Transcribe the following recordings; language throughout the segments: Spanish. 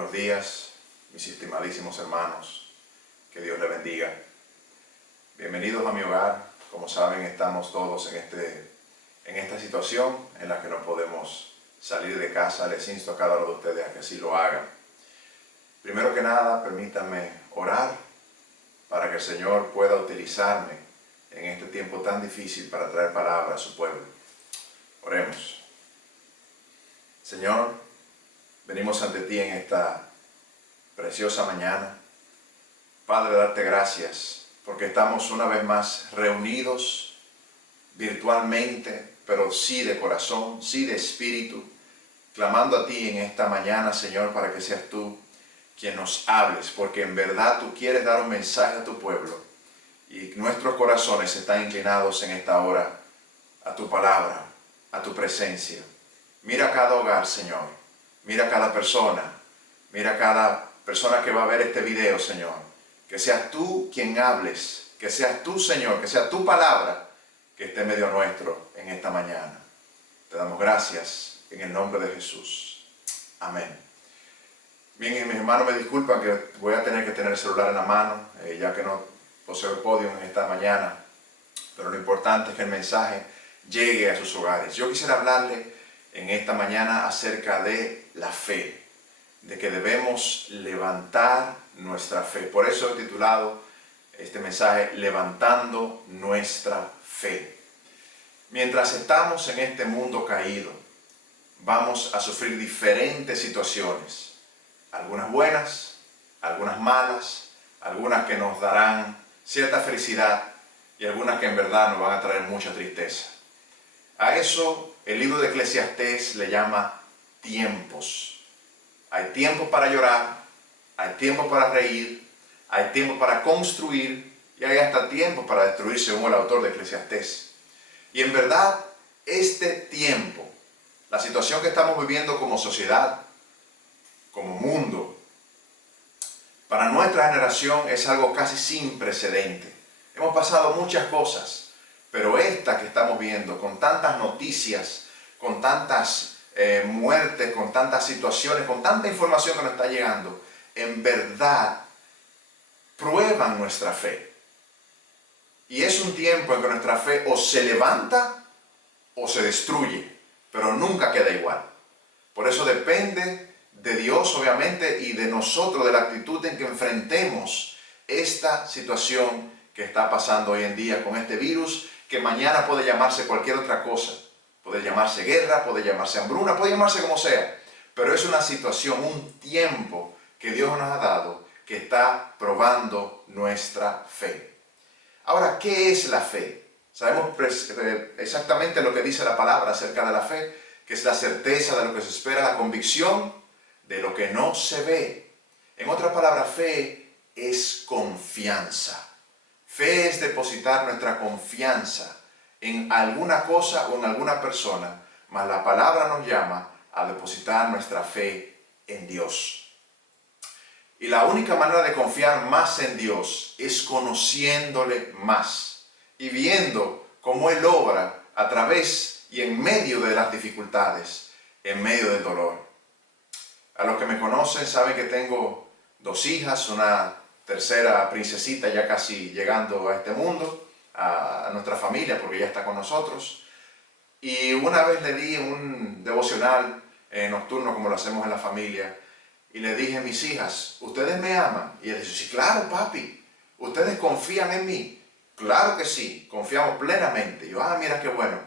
Buenos días, mis estimadísimos hermanos. Que Dios les bendiga. Bienvenidos a mi hogar. Como saben, estamos todos en esta situación en la que no podemos salir de casa. Les insto a cada uno de ustedes a que así lo hagan. Primero que nada, permítanme orar para que el Señor pueda utilizarme en este tiempo tan difícil para traer palabra a su pueblo. Oremos. Señor, venimos ante ti en esta preciosa mañana. Padre, darte gracias porque estamos una vez más reunidos virtualmente, pero sí de corazón, sí de espíritu, clamando a ti en esta mañana, Señor, para que seas tú quien nos hables, porque en verdad tú quieres dar un mensaje a tu pueblo y nuestros corazones están inclinados en esta hora a tu palabra, a tu presencia. Mira cada hogar, Señor. Mira cada persona. Mira cada persona que va a ver este video, Señor. Que seas tú quien hables. Que seas tú, Señor. Que sea tu palabra que esté en medio nuestro en esta mañana. Te damos gracias en el nombre de Jesús. Amén. Bien, mis hermanos, me disculpan que voy a tener que tener el celular en la mano, ya que no poseo el podio en esta mañana. Pero lo importante es que el mensaje llegue a sus hogares. Yo quisiera hablarle en esta mañana acerca de la fe, de que debemos levantar nuestra fe. Por eso he titulado este mensaje Levantando nuestra fe. Mientras estamos en este mundo caído, vamos a sufrir diferentes situaciones, algunas buenas, algunas malas, algunas que nos darán cierta felicidad y algunas que en verdad nos van a traer mucha tristeza. A eso el libro de Eclesiastés le llama tiempos. Hay tiempo para llorar, hay tiempo para reír, hay tiempo para construir y hay hasta tiempo para destruir, según el autor de Eclesiastés. Y en verdad, este tiempo, la situación que estamos viviendo como sociedad, como mundo, para nuestra generación es algo casi sin precedente. Hemos pasado muchas cosas, pero esta que estamos viendo, con tantas noticias, con tantas muertes, con tantas situaciones, con tanta información que nos está llegando, en verdad prueban nuestra fe. Y es un tiempo en que nuestra fe o se levanta o se destruye, pero nunca queda igual. Por eso depende de Dios, obviamente, y de nosotros, de la actitud en que enfrentemos esta situación que está pasando hoy en día con este virus, que mañana puede llamarse cualquier otra cosa. Puede llamarse guerra, puede llamarse hambruna, puede llamarse como sea. Pero es una situación, un tiempo que Dios nos ha dado que está probando nuestra fe. Ahora, ¿qué es la fe? Sabemos exactamente lo que dice la palabra acerca de la fe, que es la certeza de lo que se espera, la convicción de lo que no se ve. En otras palabras, fe es confianza. Fe es depositar nuestra confianza en alguna cosa o en alguna persona, mas la palabra nos llama a depositar nuestra fe en Dios. Y la única manera de confiar más en Dios es conociéndole más y viendo cómo Él obra a través y en medio de las dificultades, en medio del dolor. A los que me conocen saben que tengo 2 hijas, una tercera princesita ya casi llegando a este mundo, a nuestra familia, porque ya está con nosotros. Y una vez le di un devocional nocturno, como lo hacemos en la familia, y le dije a mis hijas, ¿ustedes me aman? Y ella dice, sí, claro, papi, ¿ustedes confían en mí? Claro que sí, confiamos plenamente. Y yo, mira qué bueno.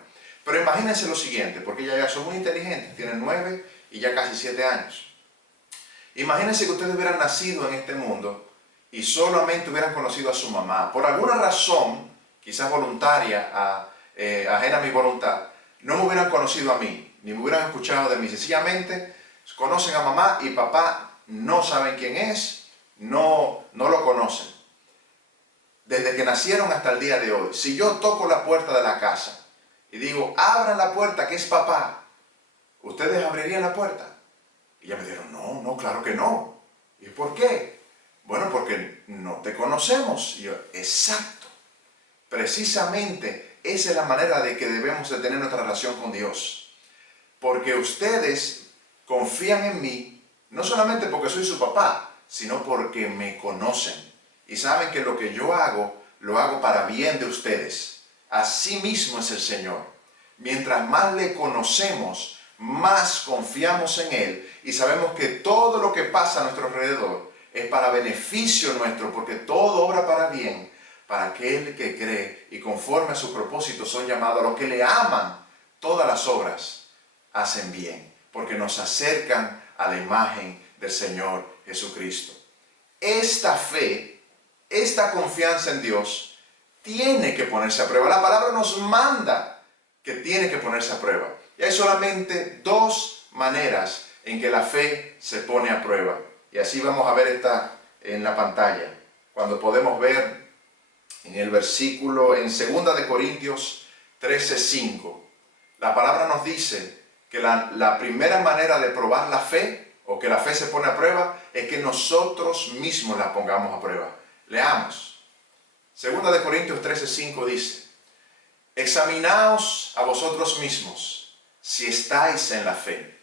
Pero imagínense lo siguiente, porque ellas ya son muy inteligentes, tienen 9 y ya casi 7 años. Imagínense que ustedes hubieran nacido en este mundo y solamente hubieran conocido a su mamá. Por alguna razón, quizás voluntaria, ajena a mi voluntad, no me hubieran conocido a mí, ni me hubieran escuchado de mí. Sencillamente conocen a mamá y papá, no saben quién es, no lo conocen. Desde que nacieron hasta el día de hoy, si yo toco la puerta de la casa y digo, abran la puerta que es papá, ¿ustedes abrirían la puerta? Y ya me dijeron, no, claro que no. ¿Y por qué? Bueno, porque no te conocemos. Y yo, exacto. Precisamente esa es la manera de que debemos de tener nuestra relación con Dios. Porque ustedes confían en mí, No solamente porque soy su papá, sino porque me conocen. Y saben que lo que yo hago, lo hago para bien de ustedes. Así mismo es el Señor. Mientras más le conocemos, más confiamos en Él y sabemos que todo lo que pasa a nuestro alrededor es para beneficio nuestro, porque todo obra para bien para aquel que cree y conforme a su propósito son llamados. A los que le aman, todas las obras hacen bien, porque nos acercan a la imagen del Señor Jesucristo. Esta fe, esta confianza en Dios, tiene que ponerse a prueba. La palabra nos manda que tiene que ponerse a prueba. Y hay solamente dos maneras en que la fe se pone a prueba. Y así vamos a ver esta en la pantalla. Cuando podemos ver en el versículo, en 2 de Corintios 13:5, la palabra nos dice que la primera manera de probar la fe, o que la fe se pone a prueba, es que nosotros mismos la pongamos a prueba. Leamos. 2 de Corintios 13:5 dice: examinaos a vosotros mismos si estáis en la fe.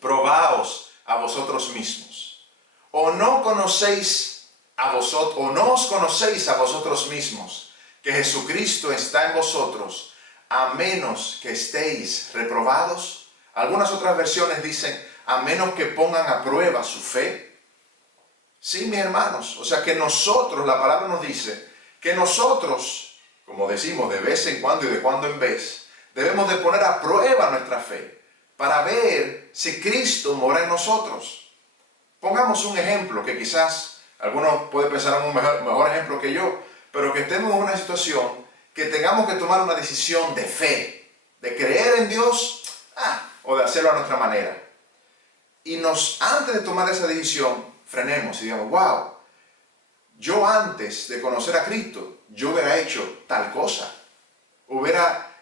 Probaos a vosotros mismos. ¿O no conocéis a vosotros, o no os conocéis a vosotros mismos que Jesucristo está en vosotros, a menos que estéis reprobados? Algunas otras versiones dicen, a menos que pongan a prueba su fe. Sí, mis hermanos, o sea que nosotros, la palabra nos dice, que nosotros, como decimos de vez en cuando y de cuando en vez, debemos de poner a prueba nuestra fe, para ver si Cristo mora en nosotros. Pongamos un ejemplo que quizás algunos pueden pensar en un mejor ejemplo que yo, pero que estemos en una situación que tengamos que tomar una decisión de fe, de creer en Dios, o de hacerlo a nuestra manera. Y antes de tomar esa decisión, frenemos y digamos, wow, yo antes de conocer a Cristo, yo hubiera hecho tal cosa.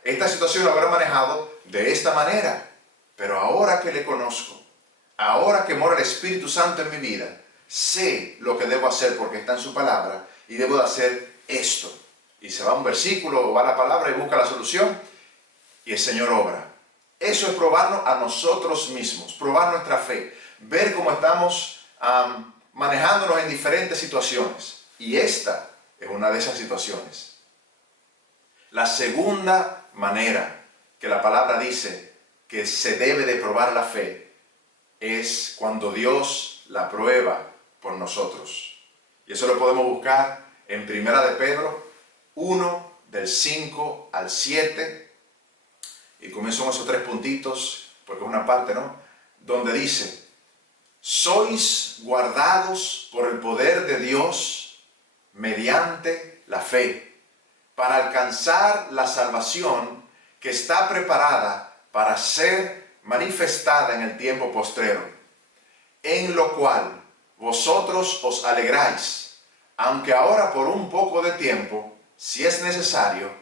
Esta situación la hubiera manejado de esta manera. Pero ahora que le conozco, ahora que mora el Espíritu Santo en mi vida, sé lo que debo hacer porque está en su palabra y debo de hacer esto. Y se va a un versículo o va a la palabra y busca la solución y el Señor obra. Eso es probarnos a nosotros mismos, probar nuestra fe, ver cómo estamos manejándonos en diferentes situaciones. Y esta es una de esas situaciones. La segunda manera que la palabra dice que se debe de probar la fe es cuando Dios la prueba por nosotros. Y eso lo podemos buscar en 1 de Pedro 1, del 5 al 7. Y comienzo con esos 3 puntitos, porque es una parte, ¿no? Donde dice, sois guardados por el poder de Dios mediante la fe, para alcanzar la salvación que está preparada para ser manifestada en el tiempo postrero, en lo cual vosotros os alegráis, aunque ahora por un poco de tiempo, si es necesario,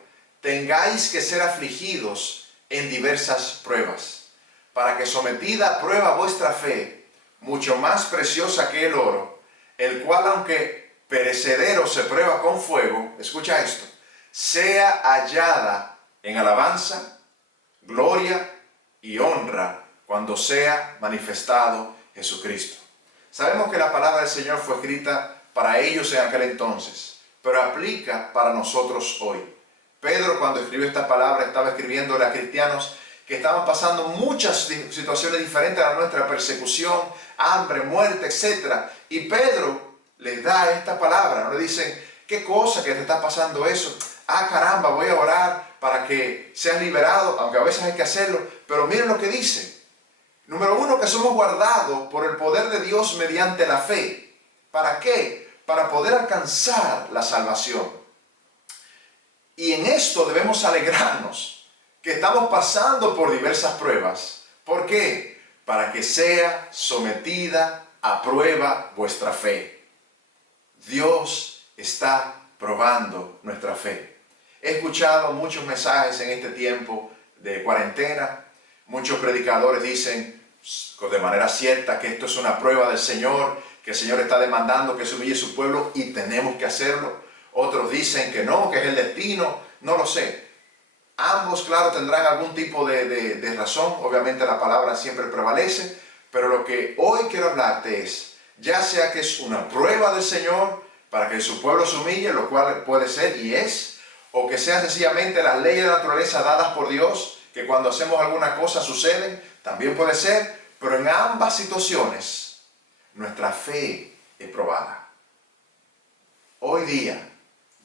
tengáis que ser afligidos en diversas pruebas, para que sometida a prueba vuestra fe, mucho más preciosa que el oro, el cual aunque perecedero se prueba con fuego, escucha esto, sea hallada en alabanza, gloria y honra cuando sea manifestado Jesucristo. Sabemos que la palabra del Señor fue escrita para ellos en aquel entonces, pero aplica para nosotros hoy. Pedro, cuando escribió esta palabra, estaba escribiéndole a cristianos que estaban pasando muchas situaciones diferentes a la nuestra, persecución, hambre, muerte, etc. Y Pedro les da esta palabra, no le dicen, ¿qué cosa que te está pasando eso? Caramba, voy a orar para que seas liberado, aunque a veces hay que hacerlo, pero miren lo que dice. Número 1, que somos guardados por el poder de Dios mediante la fe. ¿Para qué? Para poder alcanzar la salvación. Y en esto debemos alegrarnos, que estamos pasando por diversas pruebas. ¿Por qué? Para que sea sometida a prueba vuestra fe. Dios está probando nuestra fe. He escuchado muchos mensajes en este tiempo de cuarentena. Muchos predicadores dicen de manera cierta que esto es una prueba del Señor, que el Señor está demandando que se humille su pueblo y tenemos que hacerlo. Otros dicen que no, que es el destino, no lo sé. Ambos, claro, tendrán algún tipo de razón. Obviamente la palabra siempre prevalece, Pero lo que hoy quiero hablarte es, ya sea que es una prueba del Señor para que su pueblo se humille, lo cual puede ser y es, o que sean sencillamente las leyes de la naturaleza dadas por Dios, que cuando hacemos alguna cosa suceden, también puede ser, pero en ambas situaciones nuestra fe es probada. Hoy día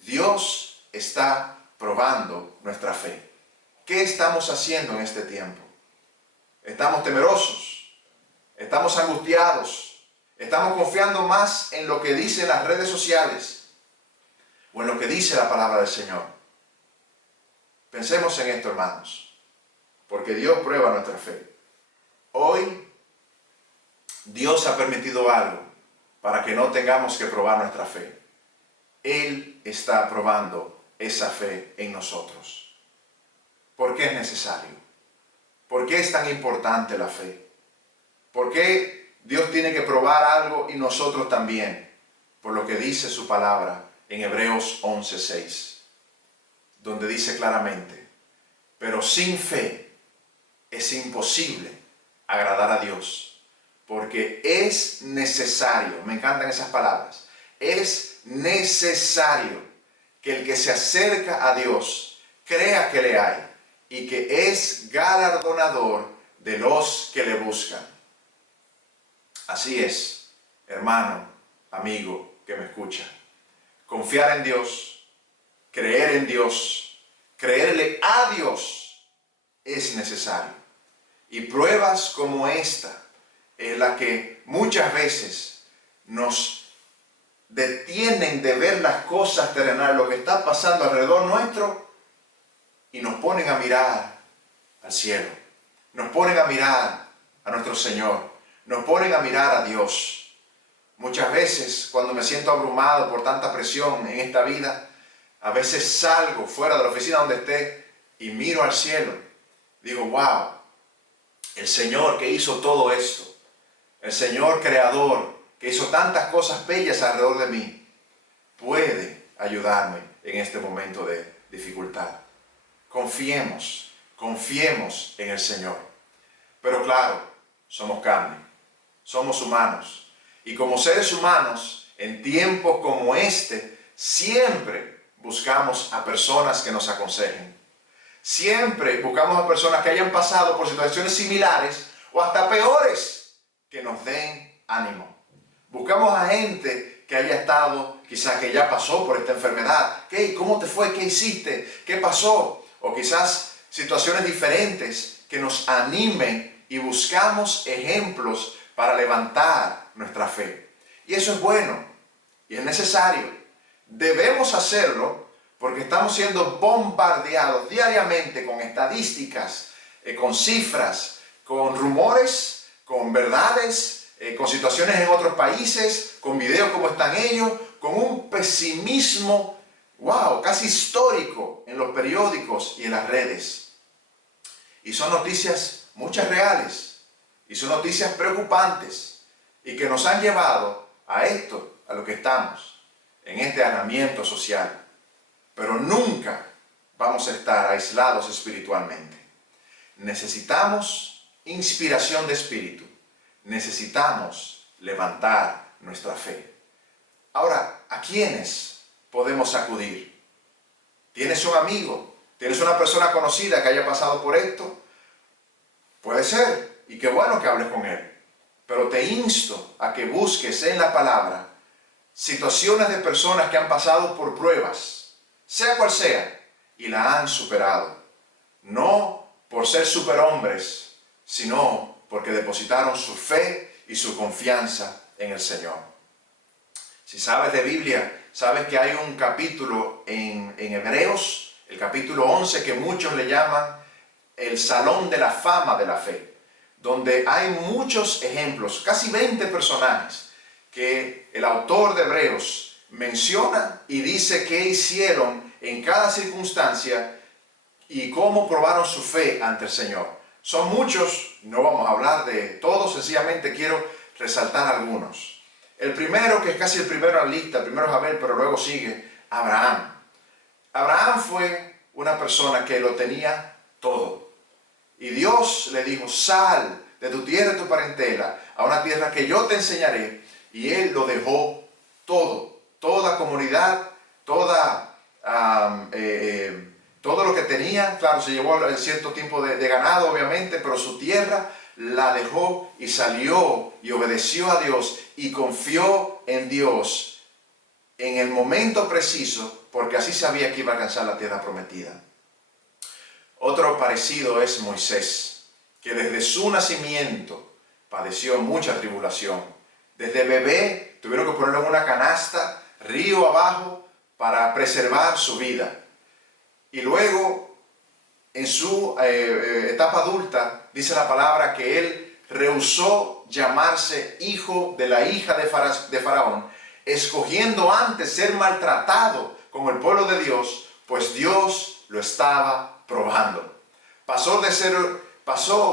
Dios está probando nuestra fe. ¿Qué estamos haciendo en este tiempo? ¿Estamos temerosos? ¿Estamos angustiados? ¿Estamos confiando más en lo que dicen las redes sociales o en lo que dice la palabra del Señor? Pensemos en esto, hermanos, porque Dios prueba nuestra fe. Hoy Dios ha permitido algo para que no tengamos que probar nuestra fe. Él está probando esa fe en nosotros. ¿Por qué es necesario? ¿Por qué es tan importante la fe? ¿Por qué Dios tiene que probar algo y nosotros también? Por lo que dice su palabra en Hebreos 11:6, donde dice claramente, pero sin fe es imposible agradar a Dios, porque es necesario, me encantan esas palabras, es necesario que el que se acerca a Dios crea que le hay y que es galardonador de los que le buscan. Así es, hermano, amigo que me escucha. Confiar en Dios, creer en Dios, creerle a Dios es necesario. Y pruebas como esta es la que muchas veces nos detienen de ver las cosas terrenales, lo que está pasando alrededor nuestro, y nos ponen a mirar al cielo, nos ponen a mirar a nuestro Señor, nos ponen a mirar a Dios. Muchas veces cuando me siento abrumado por tanta presión en esta vida, a veces salgo fuera de la oficina donde esté y miro al cielo. Digo, wow, el Señor que hizo todo esto, el Señor creador que hizo tantas cosas bellas alrededor de mí, puede ayudarme en este momento de dificultad. Confiemos en el Señor. Pero claro, somos carne, somos humanos. Y como seres humanos, en tiempos como este, siempre buscamos a personas que nos aconsejen. Siempre buscamos a personas que hayan pasado por situaciones similares o hasta peores, que nos den ánimo. Buscamos a gente que haya estado, quizás que ya pasó por esta enfermedad. ¿Qué? ¿Cómo te fue? ¿Qué hiciste? ¿Qué pasó? O quizás situaciones diferentes que nos animen y buscamos ejemplos para levantar nuestra fe. Y eso es bueno y es necesario. Debemos hacerlo porque estamos siendo bombardeados diariamente con estadísticas, con cifras, con rumores, con verdades, con situaciones en otros países, con videos como están ellos, con un pesimismo, wow, casi histórico en los periódicos y en las redes. Y son noticias, muchas reales, y son noticias preocupantes, y que nos han llevado a esto, a lo que estamos, en este aislamiento social. Pero nunca vamos a estar aislados espiritualmente. Necesitamos inspiración de espíritu. Necesitamos levantar nuestra fe. Ahora, ¿a quiénes podemos acudir? ¿Tienes un amigo? ¿Tienes una persona conocida que haya pasado por esto? Puede ser, y qué bueno que hables con él. Pero te insto a que busques en la palabra situaciones de personas que han pasado por pruebas, sea cual sea, y la han superado. No por ser superhombres, sino porque depositaron su fe y su confianza en el Señor. Si sabes de Biblia, sabes que hay un capítulo en Hebreos, el capítulo 11, que muchos le llaman el Salón de la Fama de la Fe, donde hay muchos ejemplos, casi 20 personajes, que el autor de Hebreos menciona y dice qué hicieron en cada circunstancia y cómo probaron su fe ante el Señor. Son muchos, no vamos a hablar de todos, sencillamente quiero resaltar algunos. El primero, que es casi el primero en la lista, el primero es Abel, pero luego sigue Abraham. Abraham fue una persona que lo tenía todo. Y Dios le dijo, sal de tu tierra y tu parentela, a una tierra que yo te enseñaré. Y él lo dejó todo, toda comunidad, todo lo que tenía. Claro, se llevó cierto tiempo de ganado, obviamente, pero su tierra la dejó y salió y obedeció a Dios y confió en Dios en el momento preciso, porque así sabía que iba a alcanzar la tierra prometida. Otro parecido es Moisés, que desde su nacimiento padeció mucha tribulación. Desde bebé tuvieron que ponerlo en una canasta, río abajo, para preservar su vida. Y luego, en su etapa adulta, dice la palabra que él rehusó llamarse hijo de la hija de Faraón, escogiendo antes ser maltratado con el pueblo de Dios, pues Dios lo estaba probando. Pasó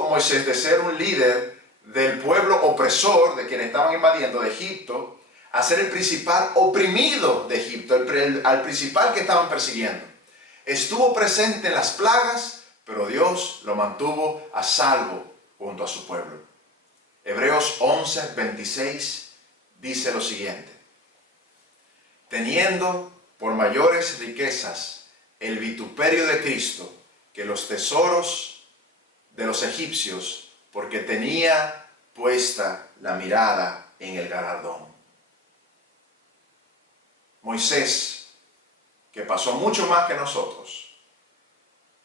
Moisés de ser un líder del pueblo opresor, de quienes estaban invadiendo de Egipto, a ser el principal oprimido de Egipto, al principal que estaban persiguiendo. Estuvo presente en las plagas, pero Dios lo mantuvo a salvo junto a su pueblo. Hebreos 11:26 dice lo siguiente: teniendo por mayores riquezas el vituperio de Cristo que los tesoros de los egipcios, porque tenía puesta la mirada en el galardón. Moisés, que pasó mucho más que nosotros,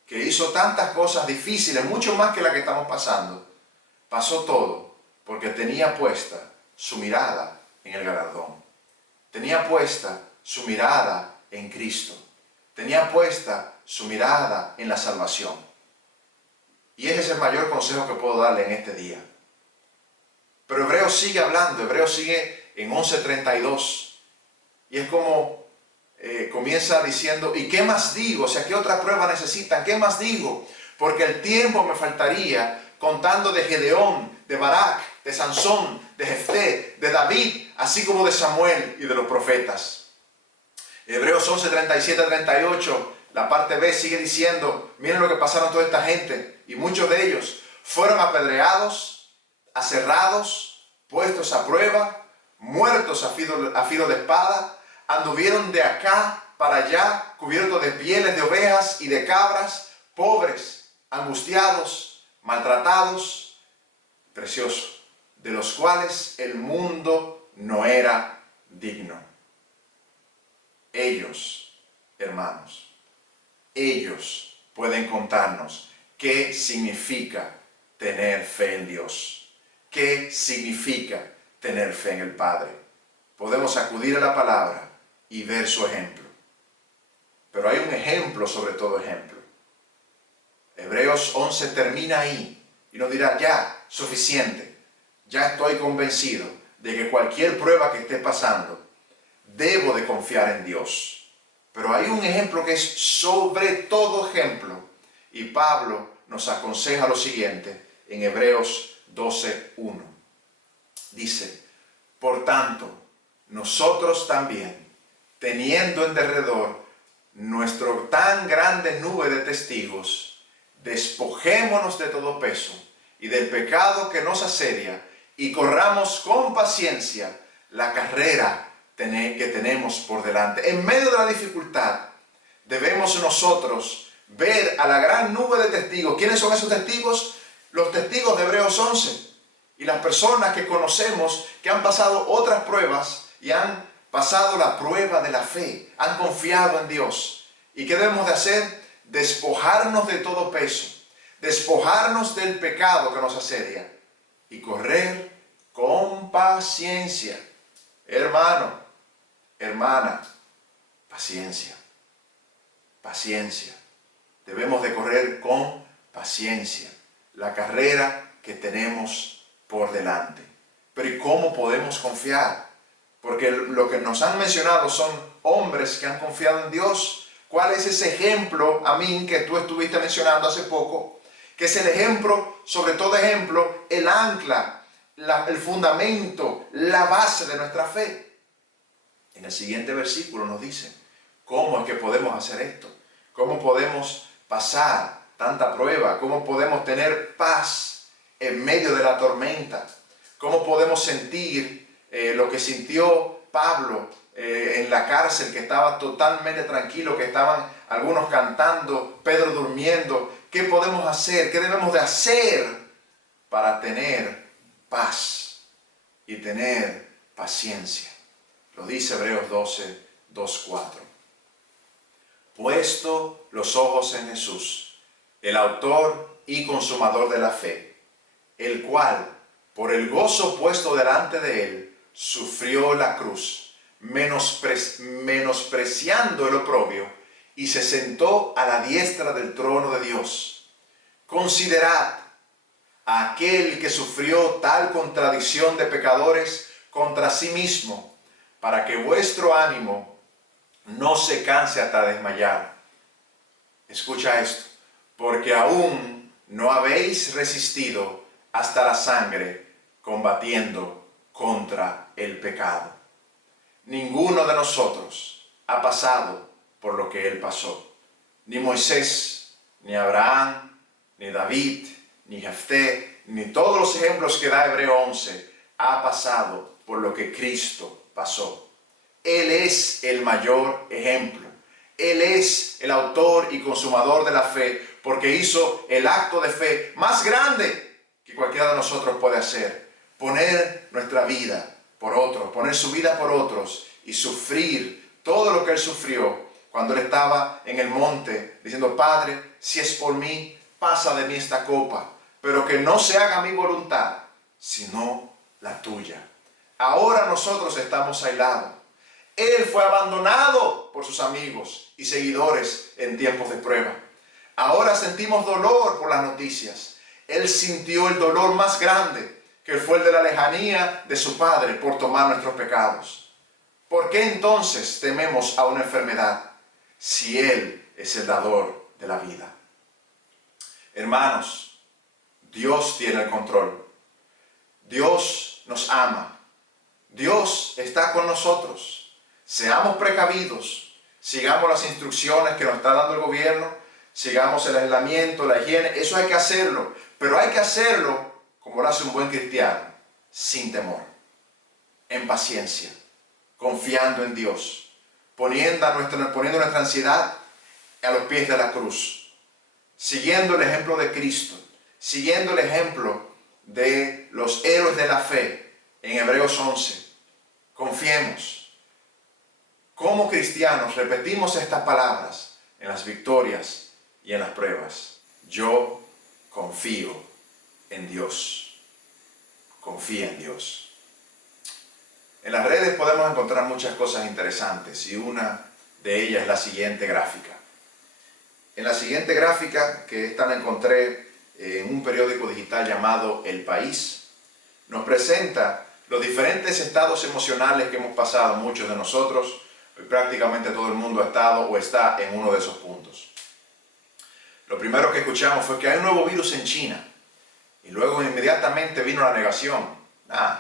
que hizo tantas cosas difíciles, mucho más que la que estamos pasando, pasó todo porque tenía puesta su mirada en el galardón. Tenía puesta su mirada en Cristo. Tenía puesta su mirada en la salvación. Y ese es el mayor consejo que puedo darle en este día. Pero Hebreos sigue hablando, Hebreos sigue en 11:32. Y es como comienza diciendo, ¿y qué más digo? O sea, ¿qué otra prueba necesitan? ¿Qué más digo? Porque el tiempo me faltaría contando de Gedeón, de Barak, de Sansón, de Jefté, de David, así como de Samuel y de los profetas. Hebreos 11:37-38, la parte B sigue diciendo, miren lo que pasaron toda esta gente, y muchos de ellos fueron apedreados, aserrados, puestos a prueba, muertos a filo de espada, anduvieron de acá para allá, cubiertos de pieles de ovejas y de cabras, pobres, angustiados, maltratados, preciosos, de los cuales el mundo no era digno. Ellos, hermanos, ellos pueden contarnos qué significa tener fe en Dios, qué significa tener fe en el Padre. Podemos acudir a la palabra y ver su ejemplo. Pero hay un ejemplo sobre todo ejemplo. Hebreos 11 termina ahí y nos dirá, ya, suficiente. Ya estoy convencido de que cualquier prueba que esté pasando, debo de confiar en Dios. Pero hay un ejemplo que es sobre todo ejemplo. Y Pablo nos aconseja lo siguiente en Hebreos 12:1. Dice, por tanto, nosotros también, teniendo en derredor nuestra tan grande nube de testigos, despojémonos de todo peso y del pecado que nos asedia y corramos con paciencia la carrera que tenemos por delante. En medio de la dificultad, debemos nosotros ver a la gran nube de testigos. ¿Quiénes son esos testigos? Los testigos de Hebreos 11. Y las personas que conocemos que han pasado otras pruebas y han pasado la prueba de la fe, han confiado en Dios. ¿Y qué debemos de hacer? Despojarnos de todo peso, despojarnos del pecado que nos asedia y correr con paciencia. Hermano, hermana, paciencia, paciencia. Debemos de correr con paciencia la carrera que tenemos por delante. Pero ¿y cómo podemos confiar? Porque lo que nos han mencionado son hombres que han confiado en Dios. ¿Cuál es ese ejemplo, Amín, que tú estuviste mencionando hace poco? Que es el ejemplo, sobre todo ejemplo, el ancla, el fundamento, la base de nuestra fe. En el siguiente versículo nos dice, ¿cómo es que podemos hacer esto? ¿Cómo podemos pasar tanta prueba? ¿Cómo podemos tener paz en medio de la tormenta. ¿Cómo podemos sentir lo que sintió Pablo en la cárcel, que estaba totalmente tranquilo, que estaban algunos cantando, Pedro durmiendo? ¿Qué podemos hacer? ¿Qué debemos de hacer para tener paz y tener paciencia? Lo dice Hebreos 12, 2, 4. Puesto los ojos en Jesús, el autor y consumador de la fe, el cual, por el gozo puesto delante de él, sufrió la cruz, menospreciando el oprobio, y se sentó a la diestra del trono de Dios. Considerad a aquel que sufrió tal contradicción de pecadores contra sí mismo, para que vuestro ánimo no se canse hasta desmayar. Escucha esto, porque aún no habéis resistido hasta la sangre, combatiendo contra el pecado. Ninguno de nosotros ha pasado por lo que él pasó. Ni Moisés, ni Abraham, ni David, ni Jefté, ni todos los ejemplos que da Hebreo 11, ha pasado por lo que Cristo pasó. Él es el mayor ejemplo. Él es el autor y consumador de la fe, porque hizo el acto de fe más grande que cualquiera de nosotros puede hacer. Poner nuestra vida por otros, poner su vida por otros y sufrir todo lo que él sufrió cuando él estaba en el monte diciendo: Padre, si es por mí, pasa de mí esta copa, pero que no se haga mi voluntad, sino la tuya. Ahora nosotros estamos aislados. Él fue abandonado por sus amigos y seguidores en tiempos de prueba. Ahora sentimos dolor por las noticias. Él sintió el dolor más grande, que fue el de la lejanía de su Padre por tomar nuestros pecados. ¿Por qué entonces tememos a una enfermedad si Él es el dador de la vida? Hermanos, Dios tiene el control. Dios nos ama. Dios está con nosotros. Seamos precavidos, sigamos las instrucciones que nos está dando el gobierno, sigamos el aislamiento, la higiene. Eso hay que hacerlo, pero hay que hacerlo como lo hace un buen cristiano, sin temor, en paciencia, confiando en Dios, poniendo nuestra ansiedad a los pies de la cruz, siguiendo el ejemplo de Cristo, siguiendo el ejemplo de los héroes de la fe en Hebreos 11. Confiemos. Como cristianos repetimos estas palabras en las victorias y en las pruebas. Yo confío en Dios. Confía en Dios. En las redes podemos encontrar muchas cosas interesantes y una de ellas es la siguiente gráfica. En la siguiente gráfica, que esta la encontré en un periódico digital llamado El País, nos presenta los diferentes estados emocionales que hemos pasado muchos de nosotros. Prácticamente todo el mundo ha estado o está en uno de esos puntos. Lo primero que escuchamos fue que hay un nuevo virus en China. Y luego inmediatamente vino la negación.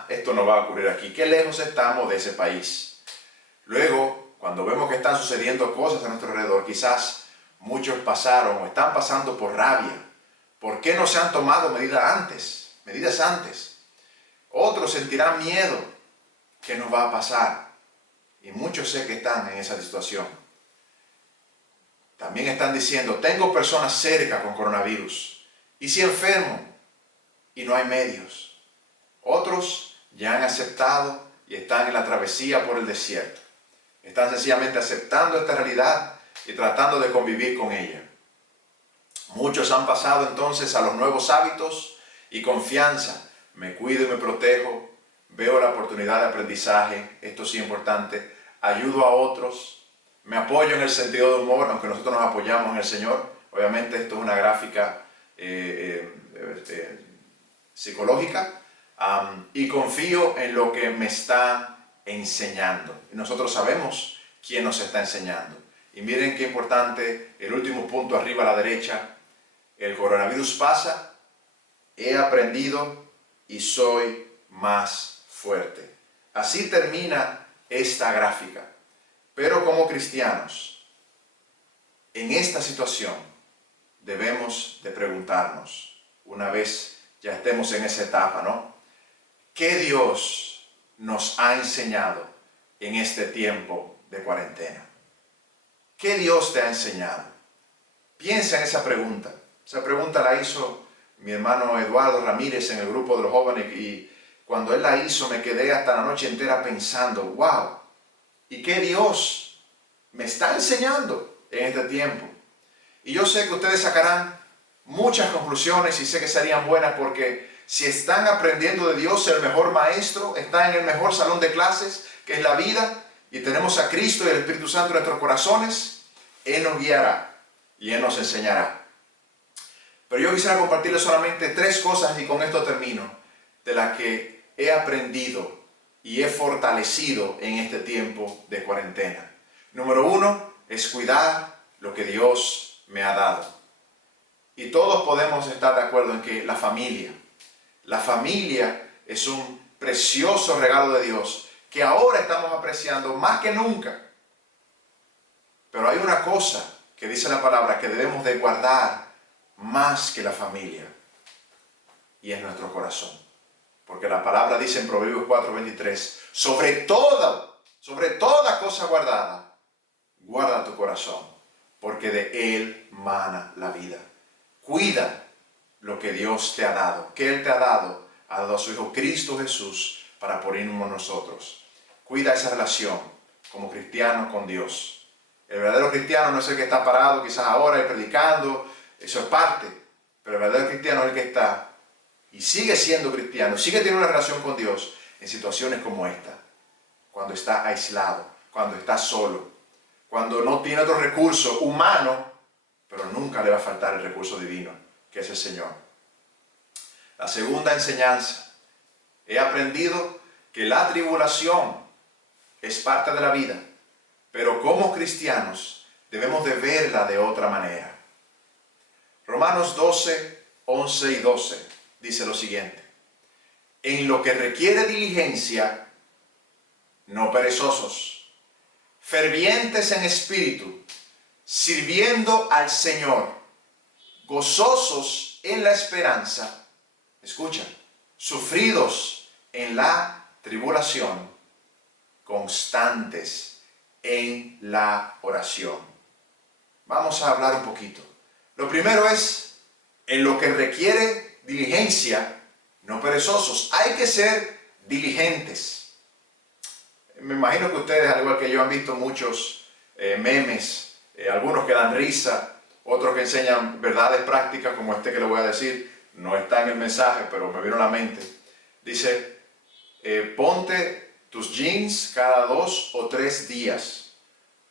Esto no va a ocurrir aquí. ¿Qué lejos estamos de ese país? Luego, cuando vemos que están sucediendo cosas a nuestro alrededor, quizás muchos pasaron o están pasando por rabia. ¿Por qué no se han tomado medidas antes? Otros sentirán miedo. ¿Qué nos va a pasar? Y muchos sé que están en esa situación. También están diciendo: tengo personas cerca con coronavirus. ¿Y si enfermo? Y no hay medios. Otros ya han aceptado y están en la travesía por el desierto. Están sencillamente aceptando esta realidad y tratando de convivir con ella. Muchos han pasado entonces a los nuevos hábitos y confianza. Me cuido y me protejo. Veo la oportunidad de aprendizaje. Esto sí es importante. Ayudo a otros, me apoyo en el sentido de humor, aunque nosotros nos apoyamos en el Señor. Obviamente esto es una gráfica psicológica, y confío en lo que me está enseñando. Y nosotros sabemos quién nos está enseñando. Y miren qué importante, el último punto arriba a la derecha: el coronavirus pasa, he aprendido y soy más fuerte. Así termina esta gráfica. Pero como cristianos, en esta situación debemos de preguntarnos, una vez ya estemos en esa etapa, ¿no? ¿Qué Dios nos ha enseñado en este tiempo de cuarentena? ¿Qué Dios te ha enseñado? Piensa en esa pregunta. Esa pregunta la hizo mi hermano Eduardo Ramírez en el grupo de los jóvenes y cuando él la hizo me quedé hasta la noche entera pensando, wow, ¿y qué Dios me está enseñando en este tiempo? Y yo sé que ustedes sacarán muchas conclusiones y sé que serían buenas porque si están aprendiendo de Dios, el mejor maestro, está en el mejor salón de clases, que es la vida, y tenemos a Cristo y el Espíritu Santo en nuestros corazones, Él nos guiará y Él nos enseñará. Pero yo quisiera compartirles solamente 3 cosas y con esto termino, de las que he aprendido y he fortalecido en este tiempo de cuarentena. Número 1 es cuidar lo que Dios me ha dado. Y todos podemos estar de acuerdo en que la familia es un precioso regalo de Dios que ahora estamos apreciando más que nunca. Pero hay una cosa que dice la palabra que debemos de guardar más que la familia y es nuestro corazón. Porque la palabra dice en Proverbios 4:23, sobre toda cosa guardada, guarda tu corazón, porque de él mana la vida. Cuida lo que Dios te ha dado, que Él te ha dado a su Hijo Cristo Jesús para ponernos nosotros. Cuida esa relación como cristiano con Dios. El verdadero cristiano no es el que está parado quizás ahora y predicando, eso es parte, pero el verdadero cristiano es el que está y sigue siendo cristiano, sigue teniendo una relación con Dios en situaciones como esta, cuando está aislado, cuando está solo, cuando no tiene otro recurso humano, pero nunca le va a faltar el recurso divino, que es el Señor. La segunda enseñanza, he aprendido que la tribulación es parte de la vida, pero como cristianos debemos de verla de otra manera. Romanos 12, 11 y 12 dice lo siguiente, en lo que requiere diligencia, no perezosos, fervientes en espíritu, sirviendo al Señor, gozosos en la esperanza, escucha, sufridos en la tribulación, constantes en la oración. Vamos a hablar un poquito. Lo primero es, en lo que requiere diligencia, no perezosos. Hay que ser diligentes. Me imagino que ustedes, al igual que yo, han visto muchos memes, algunos que dan risa, otros que enseñan verdades prácticas, como este que le voy a decir. No está en el mensaje, pero me vino a la mente. Dice, ponte tus jeans cada 2 o 3 días,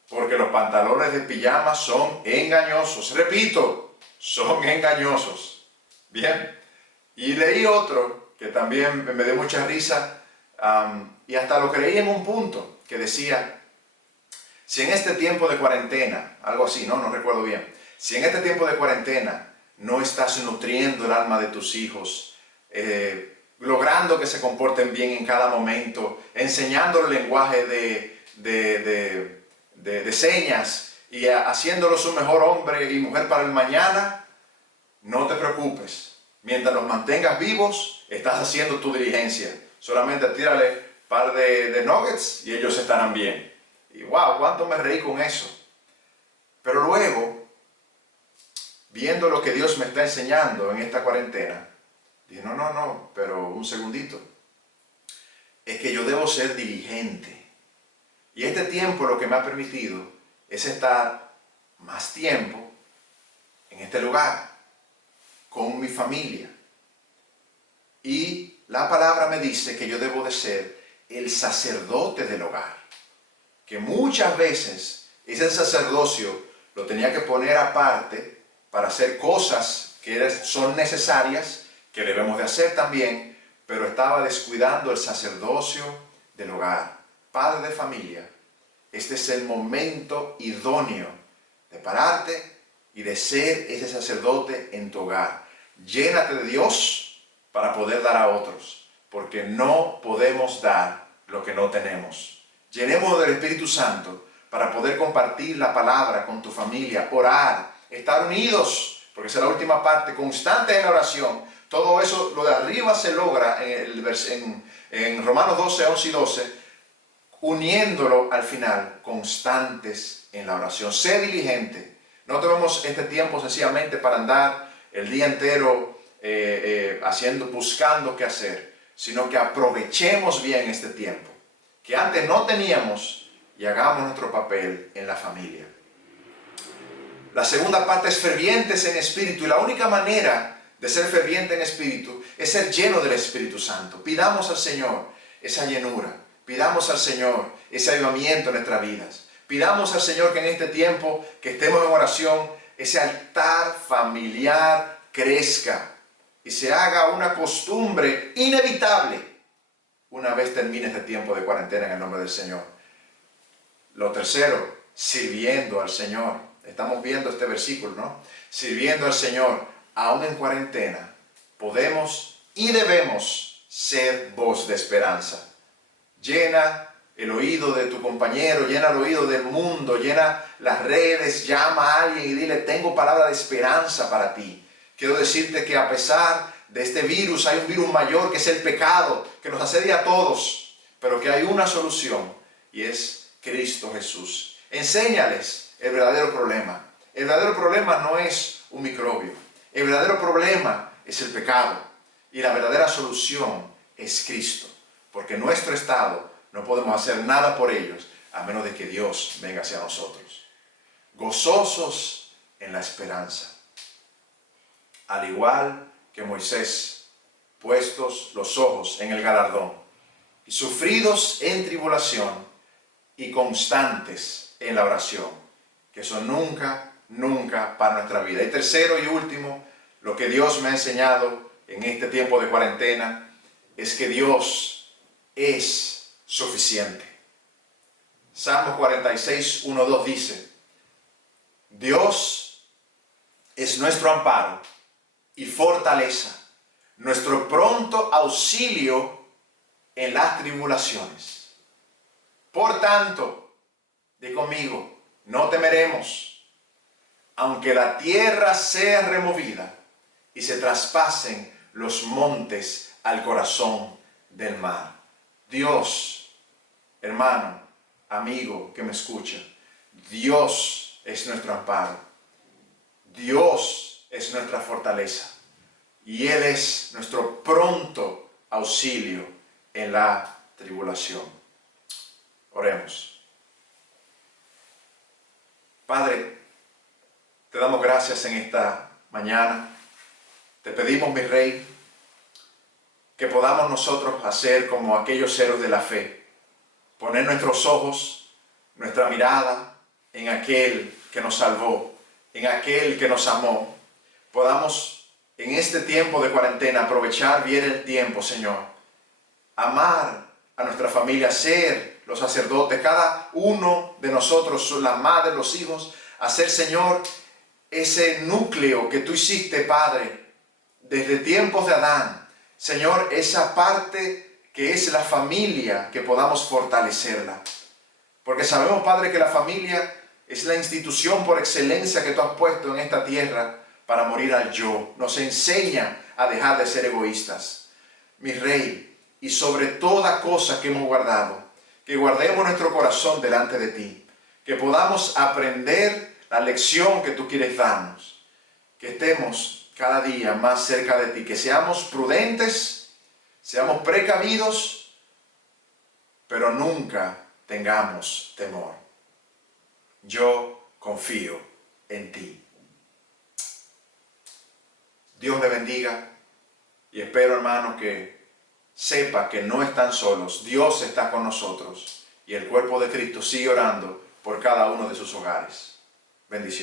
porque los pantalones de pijama son engañosos. Repito, son engañosos. Bien. Y leí otro que también me dio mucha risa, y hasta lo creí en un punto, que decía, si en este tiempo de cuarentena, algo así, no recuerdo bien, si en este tiempo de cuarentena no estás nutriendo el alma de tus hijos, logrando que se comporten bien en cada momento, enseñando el lenguaje de señas y haciéndolos un mejor hombre y mujer para el mañana, no te preocupes. Mientras los mantengas vivos, estás haciendo tu diligencia. Solamente tírale un par de nuggets y ellos estarán bien. Y wow, cuánto me reí con eso. Pero luego, viendo lo que Dios me está enseñando en esta cuarentena, dije, no, pero un segundito. Es que yo debo ser diligente. Y este tiempo lo que me ha permitido es estar más tiempo en este lugar, con mi familia. Y la palabra me dice que yo debo de ser el sacerdote del hogar. Que muchas veces ese sacerdocio lo tenía que poner aparte para hacer cosas que son necesarias, que debemos de hacer también, pero estaba descuidando el sacerdocio del hogar. Padre de familia, este es el momento idóneo de pararte y de ser ese sacerdote en tu hogar. Llénate de Dios para poder dar a otros, porque no podemos dar lo que no tenemos. Llenemos del Espíritu Santo para poder compartir la palabra con tu familia, orar, estar unidos, porque esa es la última parte, constante en la oración. Todo eso, lo de arriba se logra en Romanos 12, 11 y 12, uniéndolo al final, constantes en la oración. Sé diligente. No tomemos este tiempo sencillamente para andar el día entero buscando qué hacer, sino que aprovechemos bien este tiempo, que antes no teníamos, y hagamos nuestro papel en la familia. La segunda parte es fervientes en espíritu, y la única manera de ser ferviente en espíritu es ser lleno del Espíritu Santo. Pidamos al Señor esa llenura, pidamos al Señor ese avivamiento en nuestras vidas. Pidamos al Señor que en este tiempo que estemos en oración, ese altar familiar crezca y se haga una costumbre inevitable una vez termine este tiempo de cuarentena en el nombre del Señor. Lo tercero, sirviendo al Señor. Estamos viendo este versículo, ¿no? Sirviendo al Señor, aún en cuarentena, podemos y debemos ser voz de esperanza. Llena el oído de tu compañero, llena el oído del mundo, llena las redes, llama a alguien y dile, tengo palabra de esperanza para ti. Quiero decirte que a pesar de este virus, hay un virus mayor que es el pecado, que nos asedia a todos, pero que hay una solución y es Cristo Jesús. Enséñales el verdadero problema. El verdadero problema no es un microbio. El verdadero problema es el pecado. Y la verdadera solución es Cristo. Porque en nuestro estado no podemos hacer nada por ellos a menos de que Dios venga hacia nosotros. Gozosos en la esperanza. Al igual que Moisés, puestos los ojos en el galardón. Y sufridos en tribulación y constantes en la oración. Que eso nunca para nuestra vida. Y tercero y último, lo que Dios me ha enseñado en este tiempo de cuarentena es que Dios es suficiente. Salmo 46, 1, 2 dice, Dios es nuestro amparo y fortaleza, nuestro pronto auxilio en las tribulaciones. Por tanto, di conmigo, no temeremos, aunque la tierra sea removida y se traspasen los montes al corazón del mar. Dios, hermano, amigo que me escucha, Dios es nuestro amparo. Dios es nuestra fortaleza. Y Él es nuestro pronto auxilio en la tribulación. Oremos. Padre, te damos gracias en esta mañana. Te pedimos, mi Rey, que podamos nosotros hacer como aquellos héroes de la fe. Poner nuestros ojos, nuestra mirada en aquel que nos salvó, en aquel que nos amó. Podamos en este tiempo de cuarentena aprovechar bien el tiempo, Señor. Amar a nuestra familia, ser los sacerdotes, cada uno de nosotros, la madre, los hijos, hacer, Señor, ese núcleo que tú hiciste, Padre, desde tiempos de Adán. Señor, esa parte que es la familia, que podamos fortalecerla. Porque sabemos, Padre, que la familia es la institución por excelencia que tú has puesto en esta tierra para morir al yo. Nos enseña a dejar de ser egoístas. Mi Rey, y sobre toda cosa que hemos guardado, que guardemos nuestro corazón delante de ti, que podamos aprender la lección que tú quieres darnos, que estemos cada día más cerca de ti, que seamos prudentes, seamos precavidos, pero nunca tengamos temor. Yo confío en ti. Dios le bendiga y espero, hermano, que sepa que no están solos. Dios está con nosotros y el cuerpo de Cristo sigue orando por cada uno de sus hogares. Bendiciones.